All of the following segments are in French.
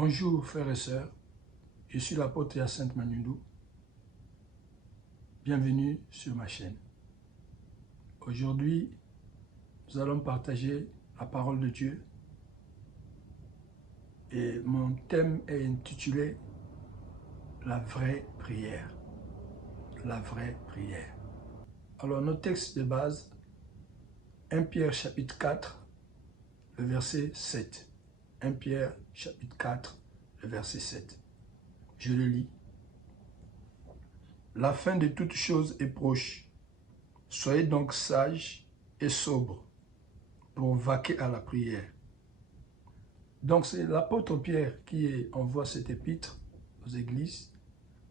Bonjour frères et sœurs, je suis l'apôtre Hyacinthe Manundou. Bienvenue sur ma chaîne. Aujourd'hui, nous allons partager la parole de Dieu et mon thème est intitulé « La vraie prière ». La vraie prière. Alors nos textes de base, 1 Pierre chapitre 4, le verset 7. 1 Pierre chapitre 4, le verset 7. Je le lis. La fin de toutes choses est proche. Soyez donc sages et sobres pour vaquer à la prière. Donc c'est l'apôtre Pierre qui envoie cet épître aux églises.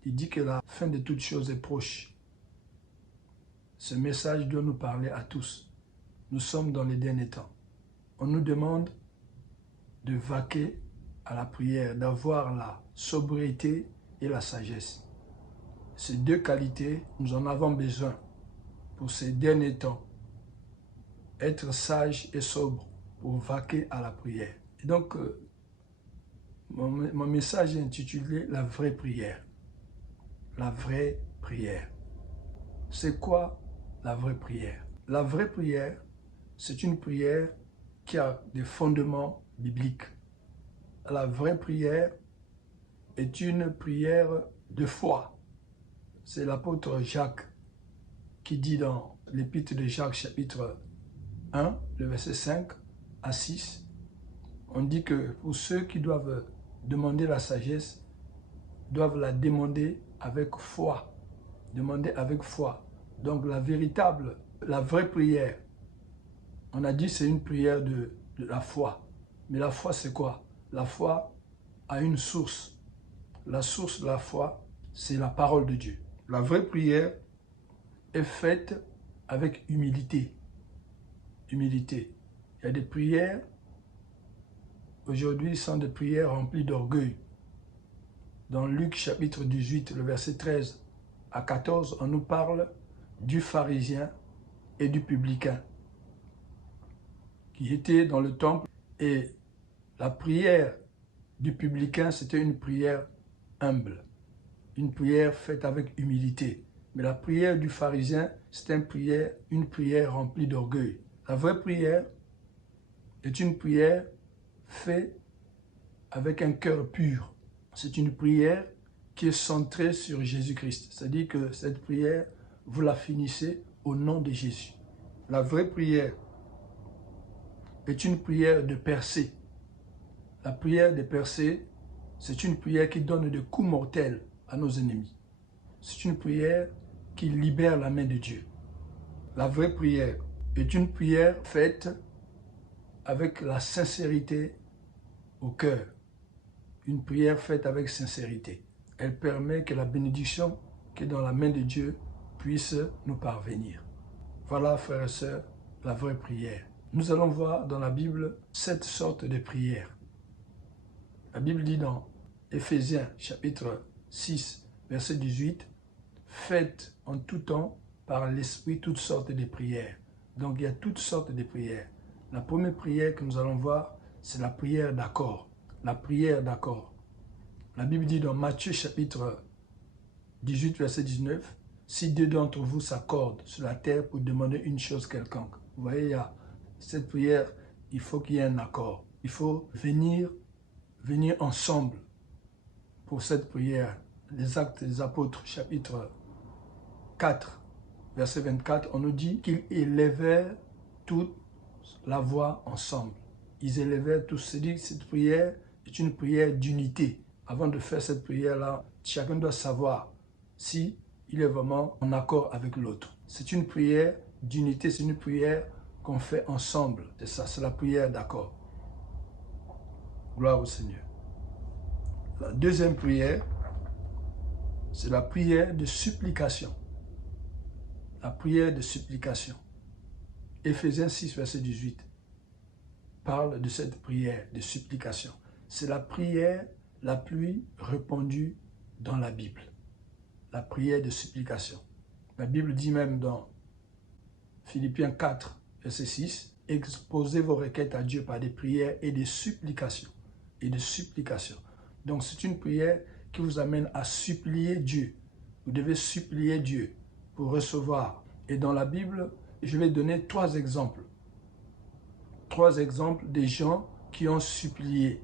Il dit que la fin de toutes choses est proche. Ce message doit nous parler à tous. Nous sommes dans les derniers temps. On nous demande de vaquer à la prière, d'avoir la sobriété et la sagesse. Ces deux qualités, nous en avons besoin pour ces derniers temps. Être sage et sobre pour vaquer à la prière. Et donc, mon message est intitulé « La vraie prière ». La vraie prière. C'est quoi la vraie prière? La vraie prière, c'est une prière qui a des fondements bibliques. La vraie prière est une prière de foi. C'est l'apôtre Jacques qui dit dans l'épître de Jacques chapitre 1, le verset 5 à 6, on dit que pour ceux qui doivent demander la sagesse, doivent la demander avec foi. Demander avec foi. Donc la vraie prière, on a dit c'est une prière de la foi. Mais la foi c'est quoi? La foi a une source. La source de la foi, c'est la parole de Dieu. La vraie prière est faite avec humilité. Humilité. Il y a des prières, aujourd'hui, sont des prières remplies d'orgueil. Dans Luc chapitre 18, le verset 13 à 14, on nous parle du pharisien et du publicain qui étaient dans le temple. Et la prière du publicain, c'était une prière humble, une prière faite avec humilité. Mais la prière du pharisien, c'est une prière remplie d'orgueil. La vraie prière est une prière faite avec un cœur pur. C'est une prière qui est centrée sur Jésus-Christ. C'est-à-dire que cette prière, vous la finissez au nom de Jésus. La vraie prière est une prière de percée. La prière de percée, c'est une prière qui donne des coups mortels à nos ennemis. C'est une prière qui libère la main de Dieu. La vraie prière est une prière faite avec la sincérité au cœur. Une prière faite avec sincérité. Elle permet que la bénédiction qui est dans la main de Dieu puisse nous parvenir. Voilà, frères et sœurs, la vraie prière. Nous allons voir dans la Bible 7 sortes de prières. La Bible dit dans Éphésiens chapitre 6, verset 18, « Faites en tout temps par l'Esprit toutes sortes de prières. » Donc il y a toutes sortes de prières. La première prière que nous allons voir, c'est la prière d'accord. La prière d'accord. La Bible dit dans Matthieu chapitre 18, verset 19, « Si deux d'entre vous s'accordent sur la terre pour demander une chose quelconque. » Vous voyez, il y a cette prière, il faut qu'il y ait un accord. Il faut venir ensemble pour cette prière. Les Actes des Apôtres, chapitre 4, verset 24, on nous dit qu'ils élevèrent toute la voix ensemble. Ils élevèrent tous. C'est-à-dire que cette prière est une prière d'unité. Avant de faire cette prière-là, chacun doit savoir si il est vraiment en accord avec l'autre. C'est une prière d'unité, c'est une prière qu'on fait ensemble. C'est ça, c'est la prière d'accord. Gloire au Seigneur. La deuxième prière, c'est la prière de supplication. La prière de supplication. Éphésiens 6, verset 18 parle de cette prière de supplication. C'est la prière la plus répandue dans la Bible. La prière de supplication. La Bible dit même dans Philippiens 4, verset 6, « Exposez vos requêtes à Dieu par des prières et des supplications. » Et des supplications. Donc c'est une prière qui vous amène à supplier Dieu. Vous devez supplier Dieu pour recevoir. Et dans la Bible, je vais donner 3 exemples. 3 exemples des gens qui ont supplié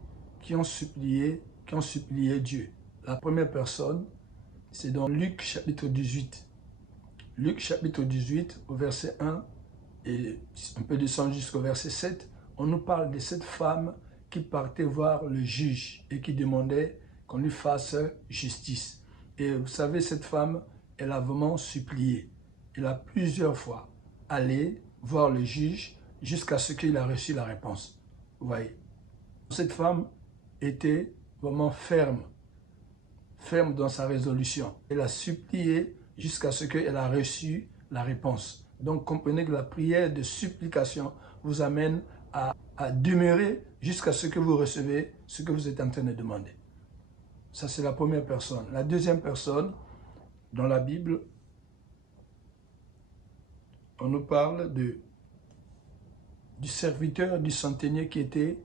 Dieu. La première personne, c'est dans Luc chapitre 18. Luc chapitre 18, au verset 1, et on peut descendre jusqu'au verset 7, on nous parle de cette femme qui partait voir le juge et qui demandait qu'on lui fasse justice. Et vous savez, cette femme, elle a vraiment supplié. Elle a plusieurs fois allé voir le juge jusqu'à ce qu'il a reçu la réponse. Vous voyez, cette femme était vraiment ferme dans sa résolution. Elle a supplié jusqu'à ce qu'elle a reçu la réponse. Donc comprenez que la prière de supplication vous amène à demeurer jusqu'à ce que vous recevez ce que vous êtes en train de demander. Ça, c'est la première personne. La deuxième personne, dans la Bible, on nous parle du serviteur du centenier qui était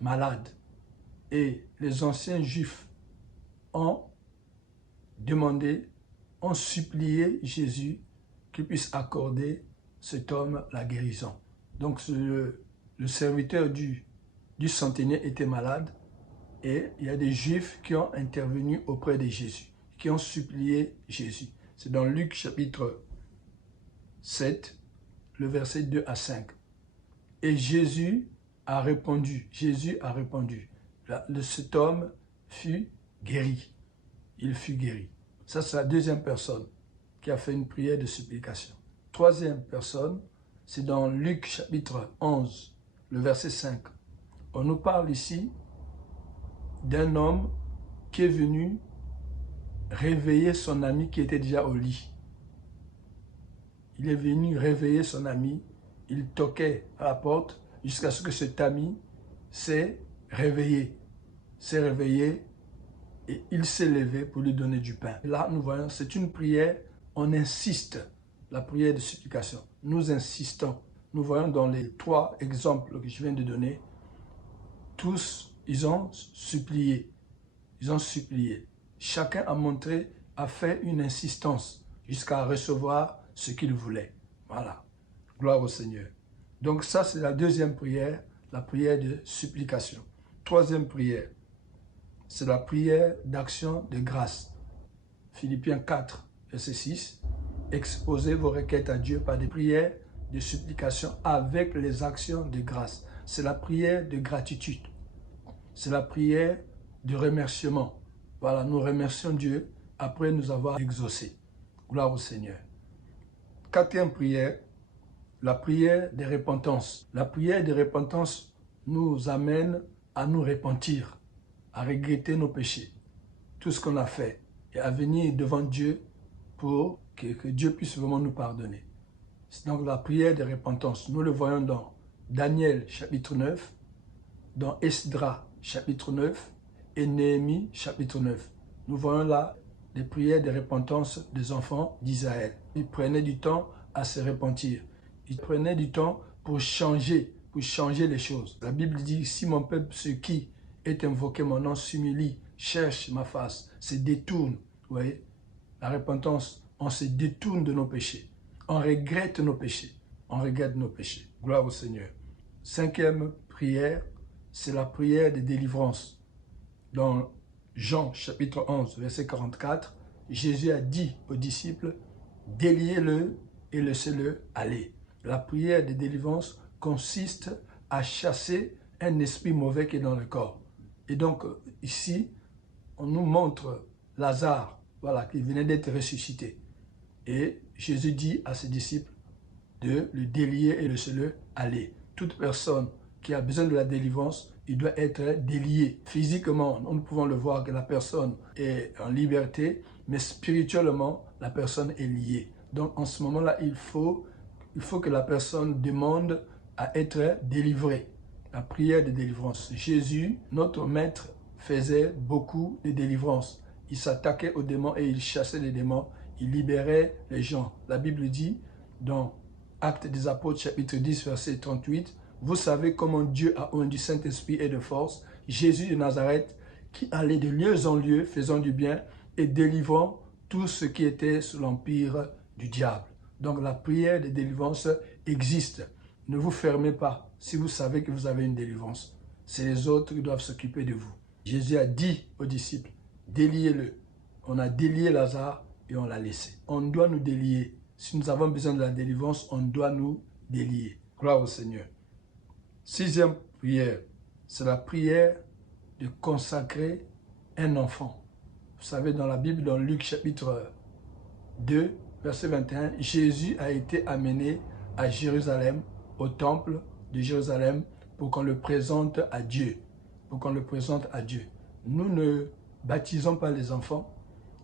malade. Et les anciens juifs ont supplié Jésus qu'il puisse accorder cet homme la guérison. Donc le serviteur du centenier était malade et il y a des Juifs qui ont intervenu auprès de Jésus, qui ont supplié Jésus. C'est dans Luc chapitre 7, le verset 2 à 5. Et Jésus a répondu, cet homme fut guéri. Il fut guéri. Ça, c'est la deuxième personne qui a fait une prière de supplication. Troisième personne, c'est dans Luc chapitre 11, le verset 5. On nous parle ici d'un homme qui est venu réveiller son ami qui était déjà au lit. Il est venu réveiller son ami, il toquait à la porte jusqu'à ce que cet ami s'est réveillé. Et il s'est levé pour lui donner du pain. Là, nous voyons, c'est une prière, on insiste, la prière de supplication. Nous insistons. Nous voyons dans les 3 exemples que je viens de donner, tous, ils ont supplié. Chacun a fait une insistance jusqu'à recevoir ce qu'il voulait. Voilà. Gloire au Seigneur. Donc ça, c'est la deuxième prière, la prière de supplication. Troisième prière, c'est la prière d'action de grâce. Philippiens 4, verset 6. Exposez vos requêtes à Dieu par des prières de supplication avec les actions de grâce. C'est la prière de gratitude. C'est la prière de remerciement. Voilà, nous remercions Dieu après nous avoir exaucés. Gloire au Seigneur. Quatrième prière, la prière de repentance. La prière de repentance nous amène à nous repentir, à regretter nos péchés, tout ce qu'on a fait, et à venir devant Dieu pour que Dieu puisse vraiment nous pardonner. C'est donc la prière de repentance. Nous le voyons dans Daniel chapitre 9, dans Esdra chapitre 9 et Néhémie chapitre 9. Nous voyons là les prières de repentance des enfants d'Israël. Ils prenaient du temps à se repentir. Ils prenaient du temps pour changer les choses. La Bible dit, si mon peuple, ce qui est invoqué mon nom, s'humilie, cherche ma face, se détourne. Vous voyez, la repentance, on se détourne de nos péchés. On regrette nos péchés. Gloire au Seigneur. Cinquième prière, c'est la prière de délivrance. Dans Jean chapitre 11, verset 44, Jésus a dit aux disciples, déliez-le et laissez-le aller. La prière de délivrance consiste à chasser un esprit mauvais qui est dans le corps. Et donc ici, on nous montre Lazare, voilà, qui venait d'être ressuscité. Et Jésus dit à ses disciples de le délier et laisser-le aller. Toute personne qui a besoin de la délivrance, il doit être délié. Physiquement, nous pouvons le voir que la personne est en liberté, mais spirituellement, la personne est liée. Donc en ce moment-là, il faut que la personne demande à être délivrée. La prière de délivrance. Jésus, notre maître, faisait beaucoup de délivrance. Il s'attaquait aux démons et il chassait les démons. Il libérait les gens. La Bible dit dans Actes des Apôtres, chapitre 10, verset 38, « Vous savez comment Dieu a oint du Saint-Esprit et de force Jésus de Nazareth, qui allait de lieu en lieu, faisant du bien et délivrant tout ce qui était sous l'empire du diable. Donc la prière de délivrance existe. Ne vous fermez pas si vous savez que vous avez une délivrance. C'est les autres qui doivent s'occuper de vous. Jésus a dit aux disciples, déliez-le. On a délié Lazare et on l'a laissé. On doit nous délier. Si nous avons besoin de la délivrance, on doit nous délier. Gloire au Seigneur. Sixième prière, c'est la prière de consacrer un enfant. Vous savez, dans la Bible, dans Luc chapitre 2, verset 21, Jésus a été amené à Jérusalem, au temple de Jérusalem, pour qu'on le présente à Dieu. Pour qu'on le présente à Dieu. Nous ne baptisons pas les enfants,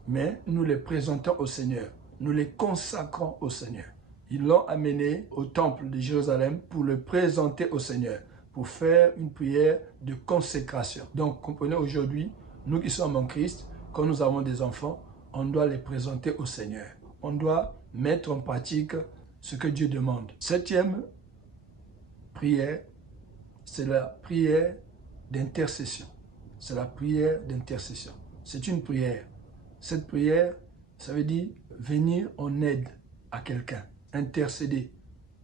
mais nous les présentons au Seigneur. Nous les consacrons au Seigneur. Ils l'ont amené au temple de Jérusalem pour le présenter au Seigneur, pour faire une prière de consécration. Donc, comprenez aujourd'hui, nous qui sommes en Christ, quand nous avons des enfants, on doit les présenter au Seigneur. On doit mettre en pratique ce que Dieu demande. Septième prière, c'est la prière d'intercession. C'est la prière d'intercession. C'est une prière. Cette prière, ça veut dire venir en aide à quelqu'un, intercéder.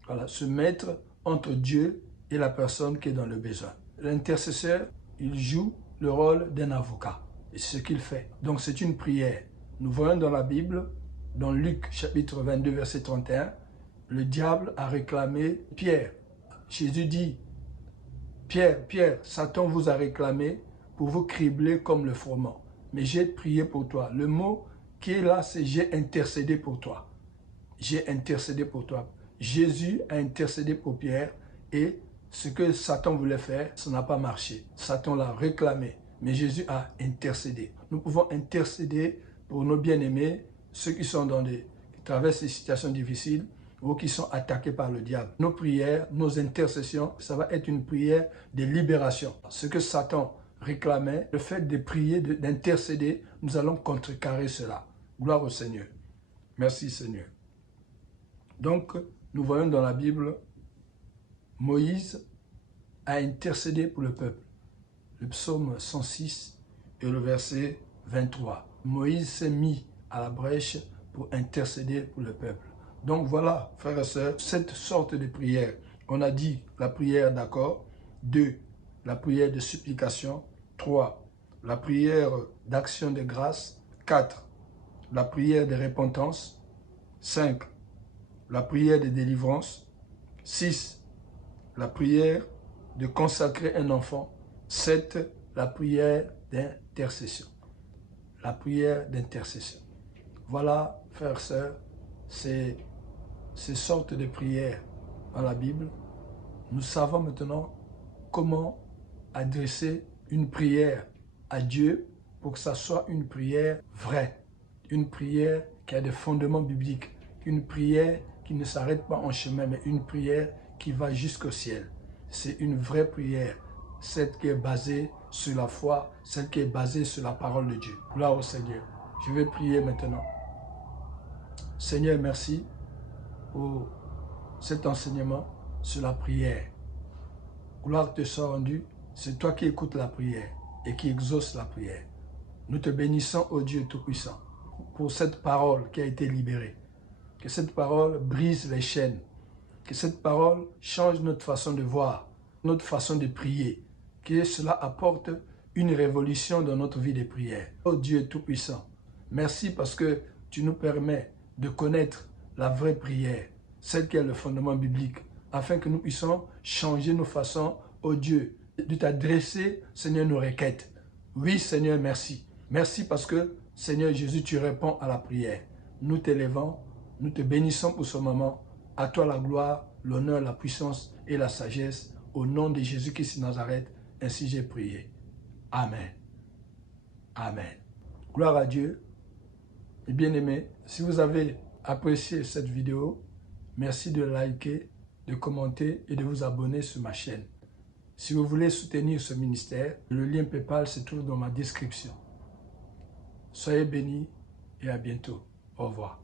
Voilà, se mettre entre Dieu et la personne qui est dans le besoin. L'intercesseur, il joue le rôle d'un avocat. Et c'est ce qu'il fait. Donc c'est une prière. Nous voyons dans la Bible, dans Luc chapitre 22, verset 31, le diable a réclamé Pierre. Jésus dit, Pierre, Satan vous a réclamé pour vous cribler comme le froment. Mais j'ai prié pour toi. Le mot qui est là, c'est j'ai intercédé pour toi. J'ai intercédé pour toi. Jésus a intercédé pour Pierre et ce que Satan voulait faire, ça n'a pas marché. Satan l'a réclamé, mais Jésus a intercédé. Nous pouvons intercéder pour nos bien-aimés, ceux qui traversent des situations difficiles ou qui sont attaqués par le diable. Nos prières, nos intercessions, ça va être une prière de libération. Ce que Satan réclamait, le fait de prier, d'intercéder, nous allons contrecarrer cela. Gloire au Seigneur. Merci Seigneur. Donc, nous voyons dans la Bible, Moïse a intercédé pour le peuple. Le psaume 106 et le verset 23. Moïse s'est mis à la brèche pour intercéder pour le peuple. Donc voilà, frères et sœurs, cette sorte de prière. On a dit la prière d'accord. 2. La prière de supplication. 3. La prière d'action de grâce. 4. La prière de repentance. 5. La prière de délivrance. 6. La prière de consacrer un enfant. 7. La prière d'intercession. La prière d'intercession. Voilà, frères et sœurs, c'est ces sortes de prières dans la Bible. Nous savons maintenant comment adresser une prière à Dieu pour que ça soit une prière vraie, une prière qui a des fondements bibliques, une prière qui ne s'arrête pas en chemin, mais une prière qui va jusqu'au ciel. C'est une vraie prière, celle qui est basée sur la foi, celle qui est basée sur la parole de Dieu. Gloire au Seigneur. Je vais prier maintenant. Seigneur, merci pour cet enseignement sur la prière. Gloire te soit rendue, c'est toi qui écoutes la prière et qui exauce la prière. Nous te bénissons, ô Dieu Tout-Puissant, pour cette parole qui a été libérée. Que cette parole brise les chaînes. Que cette parole change notre façon de voir, notre façon de prier. Que cela apporte une révolution dans notre vie de prière. Ô Dieu Tout-Puissant, merci parce que tu nous permets de connaître la vraie prière, celle qui est le fondement biblique, afin que nous puissions changer nos façons, ô Dieu, de t'adresser, Seigneur, nos requêtes. Oui, Seigneur, merci. Merci parce que, Seigneur Jésus, tu réponds à la prière. Nous t'élevons, nous te bénissons pour ce moment. À toi la gloire, l'honneur, la puissance et la sagesse. Au nom de Jésus-Christ de Nazareth, ainsi j'ai prié. Amen. Amen. Gloire à Dieu. Et bien aimé, si vous avez apprécié cette vidéo, merci de liker, de commenter et de vous abonner sur ma chaîne. Si vous voulez soutenir ce ministère, le lien PayPal se trouve dans ma description. Soyez bénis et à bientôt. Au revoir.